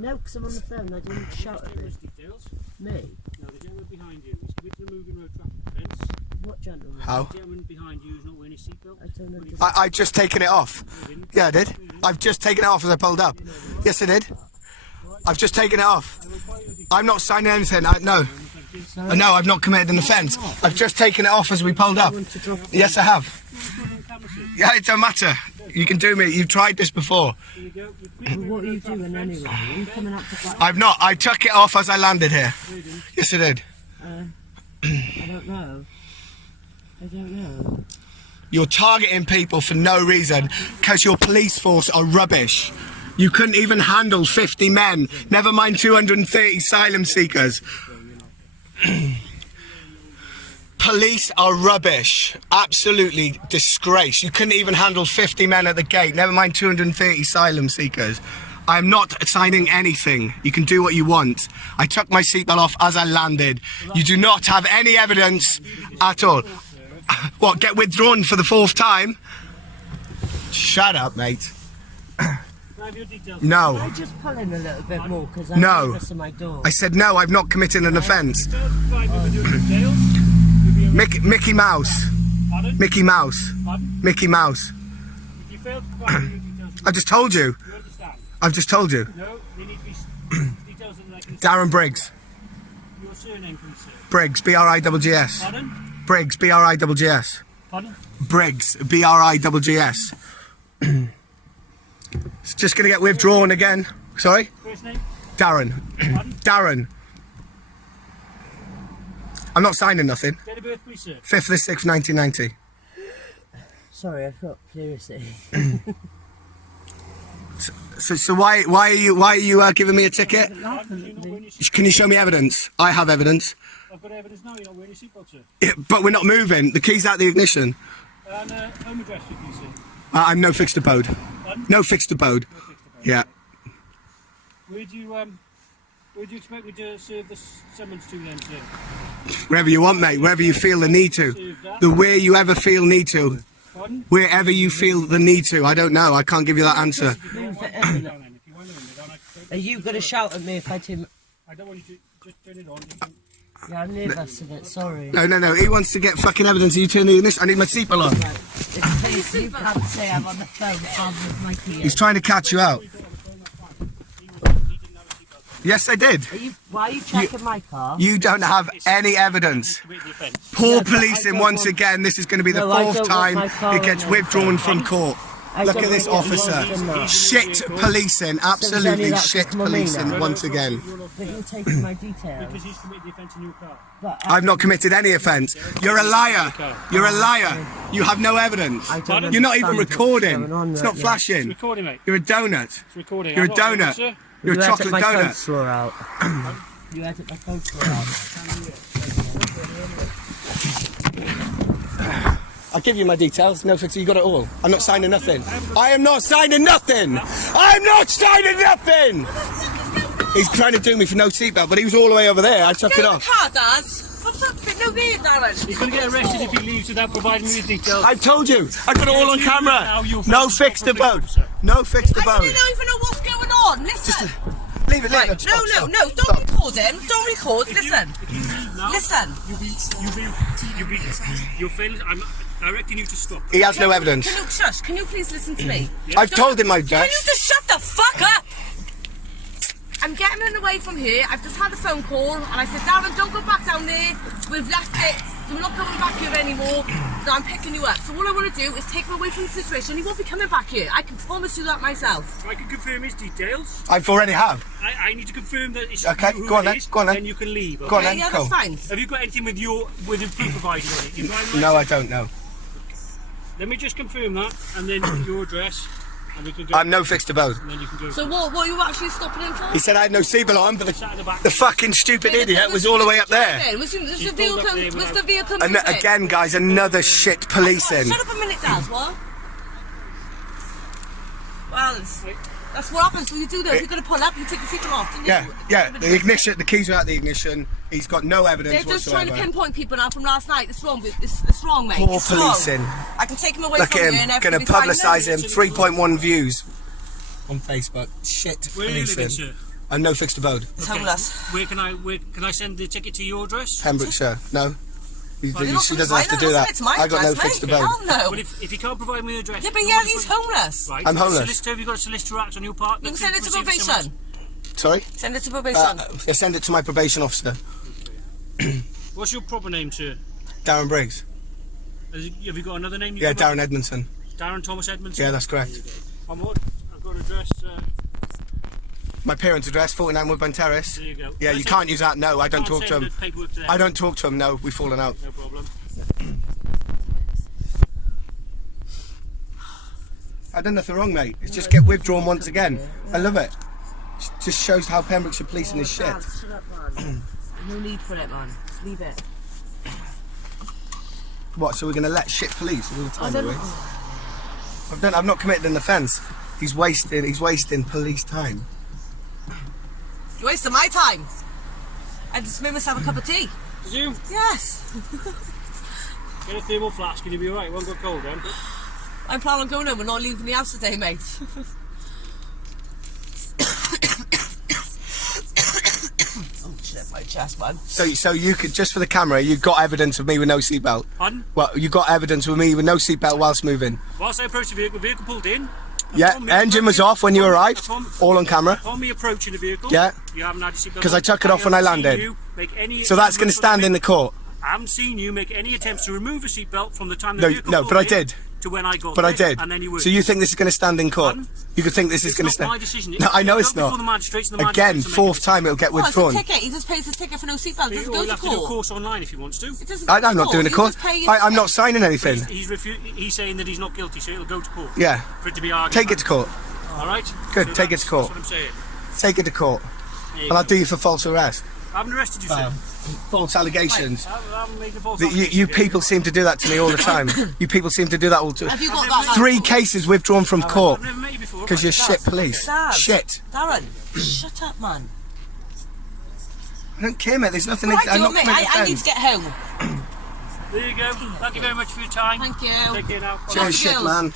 No, because I'm on the phone. I didn't shout at me. Me? No, the gentleman behind you. He's committed a moving road traffic offence. What gentleman? How? The gentleman behind you is not wearing a seatbelt. I don't know. I've just taken it off. Yeah, I did. I've just taken it off as I pulled up. Yes, I did. I've just taken it off. I'm not signing anything. No, I've not committed an offence. I've just taken it off as we pulled up. Yes, I have. Yeah, it don't matter. You can do me. You've tried this before. What are you doing anyway? Are you coming up to fight? I've not. I took it off as I landed here. Yes, I did. I don't know. I don't know. You're targeting people for no reason because your police force are rubbish. You couldn't even handle 50 men, never mind 230 asylum seekers. Police are rubbish. Absolutely disgrace. You couldn't even handle 50 men at the gate, never mind 230 asylum seekers. I'm not signing anything. You can do what you want. I took my seatbelt off as I landed. You do not have any evidence at all. What, get withdrawn for the 4th time? Shut up, mate. No. Can I just pull in a little bit more because I'm nervous in my door? I said no, I've not committed an offence. Mickey Mouse. Pardon? Mickey Mouse. Pardon? Mickey Mouse. If you fail to provide your details, I've just told you. you understand? I've just told you. No, they need to be details that I can Darren Briggs. Your surname, please, sir. Briggs, B-R-I-G-G-S. Pardon? Briggs, B-R-I-G-G-S. Pardon? Briggs, B-R-I-G-G-S. It's just going to get withdrawn again. Sorry? First name? Darren. Pardon? Darren. I'm not signing nothing. Date of birth, please, sir. 5th of the 6th, 1990. Sorry, I've got pleurisy. So why are you giving me a ticket? Can you show me evidence? I have evidence. I've got evidence now, you're not wearing a seatbelt, sir. Yeah, but we're not moving. The key's out the ignition. And home address with you, sir. I'm no fixed abode. Pardon? No fixed abode. No fixed abode. Yeah. Where do you expect me to serve the summons to then, sir? Wherever you want, mate. Wherever you feel the need to. The way you ever feel need to. Pardon? Wherever you feel the need to. I don't know. I can't give you that answer. Are you going to shout at me if I do? I don't want you to just turn it on. You can... Yeah, I'm nervous of it, sorry. No. He wants to get fucking evidence. You turn the ignition. I need my seatbelt on. Right. Please, you can't say I'm on the phone. I'm with my key. He's trying to catch you out. Yes, I did. Why are you checking my car? You don't have any evidence. Poor policing once again. This is going to be the 4th time it gets withdrawn from court. Look at this officer. Shit policing. Absolutely shit policing once again. But you're taking my details. Because he's committed the offence in your car. I've not committed any offence. You're a liar. You're a liar. You have no evidence. You're not even recording. It's not flashing. It's recording, mate. You're a donut. It's recording. You're a donut. You're a chocolate donut. You edit my code out. I'll give you my details. No fix. You got it all. I'm not signing nothing. I am not signing nothing. I'm not signing nothing. He's trying to do me for no seatbelt, but he was all the way over there. I took it off. Car, Dad. For fuck's sake, no way, Darren. He's going to get arrested if he leaves without providing me with details. I've told you. I've got it all on camera. No fixed abode. No fixed I abode. don't even know what's going on. Listen. Leave it. Right. Stop, No. stop. Don't record him. Don't record. Listen. Listen. You're failing. I'm directing you to stop. He has no evidence. Can you please listen to me? I've told him my Can you address. just shut the fuck up? I'm getting him away from here. I've just had a phone call and I said, Darren, don't go back down there. We've left it. We're not going back here anymore. So I'm picking you up. So all I want to do is take him away from the situation. He won't be coming back here. I can promise you that myself. I can confirm his details. I've already have. I need to confirm that it's Okay, who go on it then. is, Go on then. Then you can leave. Okay? Go on then. Yeah, Cool. that's fine. Have you got anything with your proof of ID on it? Your driving license? No, I don't know. Let me just confirm that, and then your address, and we can go. I'm no fixed abode. And then you can go. So what are you actually stopping him for? He said I had no seatbelt on, but Sat in the back. the fucking stupid idiot was all the way up there. Was the He's pulled up there vehicle And moving? again, guys, another shit policing. Shut up a minute, Dad. What? Well, that's what happens when you do this. You're going to pull up, you take the seatbelt off, didn't you? Yeah. The ignition, the keys are out the ignition. He's got no evidence They're just trying to whatsoever. pinpoint people now from last night. It's wrong, it's wrong, mate. Poor It's wrong. policing. I can take him away Look from at here and him, going to everything. publicise him. 3.1 views on Facebook. Shit Where are you living, policing. sir? I'm no fixed abode. It's homeless. Where can I send the ticket to your address? Pembrokeshire. No. She You're not doesn't gonna have to find do that, that. it's my I got no address, fixed mate. abode. Hell no. Well, if you can't provide me the address... Yeah, but yeah, he's homeless. Right. I'm homeless. Solicitor, have you got a solicitor act on your part? You can send it to probation. Sorry? Send it to probation. Yeah, send it to my probation officer, What's your proper name, sir? Darren Briggs. Have you got another name? Yeah, Darren Edmondson. Darren Thomas Edmondson? Yeah, that's correct. On what? I've got an address. My parents' address, 49 Woodburn Terrace. There you go. Yeah, you can't use that. No, I don't talk to him. I don't talk to him. No, we've fallen out. No problem. I done nothing wrong, mate. It's just get withdrawn once again. I love it. Just shows how Pembrokeshire policing is shit. Shut up, man. No need for it, man. Leave it. What? So we're gonna let shit police all the time? I don't know. I've not committed an offence. He's wasting police time. You're wasting my time. I just made myself a cup of tea. Did you? Yes. Get a thermal flask and you'll be alright. It won't go cold then. I'm planning on going home. We're not leaving the house today, mate. Oh shit, my chest, man. So you could, just for the camera, you got evidence of me with no seatbelt. Pardon? Well, you got evidence of me with no seatbelt whilst moving. Whilst I approached the vehicle pulled in. Yeah, engine was off when you arrived. All on camera. On me approaching the vehicle. Yeah. You haven't had your seatbelt. Because I took it off when I landed. So that's going to stand in the court. I haven't seen you make any attempts to remove a seatbelt from the time the vehicle No, pulled but I in did. to when I got But there, I did. And then you were. So you think this is going to stand in court? Pardon? You could think this is It's going to not stand. my decision. No, I know it's Before not. the magistrates, and the Again, magistrates will make fourth a time it'll get Well, withdrawn. it's a ticket. He just pays a ticket for no seatbelt. It doesn't go He'll to have to do a court. course online if he wants to. It doesn't go I'm to not doing a You court. just pay your I'm not ticket. signing anything. He's saying that he's not guilty, so it'll go to court. Yeah. For it to be argued. Take it to court. All right. Good, take it to court. That's what I'm saying. Take it to court. There you And I'll go. do you for false arrest. I haven't arrested you, sir. False allegations. I haven't made a false You allegation. people seem to do that to me all the time. You people seem to do that all the Have you time. got that? 3 cases withdrawn from court I've never met you before. because you're shit police. Dad. Shit. Darren, shut up, man. I don't care, mate. There's nothing. Right, I'm do not it, mate. committing I need offence. to get home. There you go. Thank you very much for your time. Thank you. Take care now. Cheers, shit, man.